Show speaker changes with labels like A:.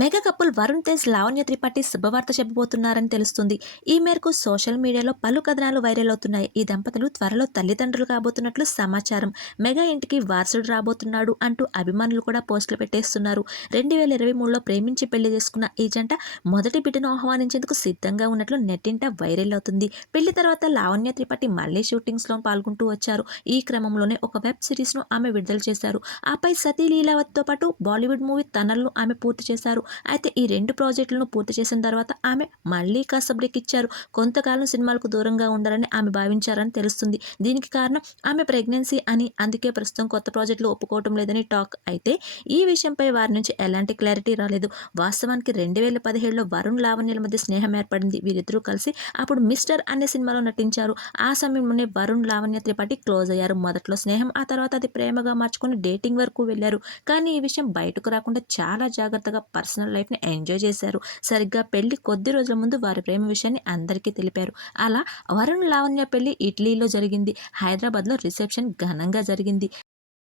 A: Mega couple Varun Tej Lavanya Tripathi శుభవార్త చెప్పబోతున్నారని తెలుస్తుంది. ఈ మేరకు సోషల్ మీడియాలో పలు కథనాలు వైరల్ అవుతున్నాయి. ఈ దంపతులు త్వరలో తల్లిదండ్రులు కాబోతున్నట్లు సమాచారం. మెగా ఇంటికి వారసుడు రాబోతున్నాడు అంటూ అభిమానులు కూడా పోస్టులు పెట్టేస్తున్నారు. రెండు వేల ఇరవై మూడులో ప్రేమించి పెళ్ళి చేసుకున్న ఈ జంట మొదటి బిడ్డను ఆహ్వానించేందుకు సిద్ధంగా ఉన్నట్లు నెట్టింట వైరల్ అవుతుంది. పెళ్ళి తర్వాత లావణ్య త్రిపాఠి మళ్ళీ షూటింగ్స్లో పాల్గొంటూ వచ్చారు. ఈ క్రమంలోనే ఒక వెబ్ సిరీస్ను ఆమె విడుదల చేశారు. ఆపై సతీ లీలావతితో పాటు బాలీవుడ్ మూవీ తనలను ఆమె పూర్తి చేశారు. అయితే ఈ రెండు ప్రాజెక్టులను పూర్తి చేసిన తర్వాత ఆమె మళ్ళీ కాస్త బ్రేక్ ఇచ్చారు. కొంతకాలం సినిమాలకు దూరంగా ఉండాలని ఆమె భావించారని తెలుస్తుంది. దీనికి కారణం ఆమె ప్రెగ్నెన్సీ అని అందుకే ప్రస్తుతం కొత్త ప్రాజెక్టులు ఒప్పుకోవటం లేదని టాక్ అయితే ఈ విషయంపై వారి నుంచి ఎలాంటి క్లారిటీ రాలేదు. వాస్తవానికి రెండు వేల పదిహేడులో వరుణ్ లావణ్యల మధ్య స్నేహం ఏర్పడింది. వీరిద్దరూ కలిసి అప్పుడు మిస్టర్ అనే సినిమాలో నటించారు. ఆ సమయంలోనే వరుణ్ లావణ్య త్రిపాఠి క్లోజ్ అయ్యారు. మొదట్లో స్నేహం ఆ తర్వాత అది ప్రేమగా మార్చుకుని డేటింగ్ వరకు వెళ్ళారు. కానీ ఈ విషయం బయటకు రాకుండా చాలా జాగ్రత్తగా పర్సనల్ లైఫ్ని ఎంజాయ్ చేశారు. సరిగ్గా పెళ్ళి కొద్ది రోజుల ముందు వారి ప్రేమ విషయాన్ని అందరికీ తెలిపారు. అలా వరుణ్ లావణ్య పెళ్ళి ఇటలీలో జరిగింది. హైదరాబాద్లో రిసెప్షన్ ఘనంగా జరిగింది.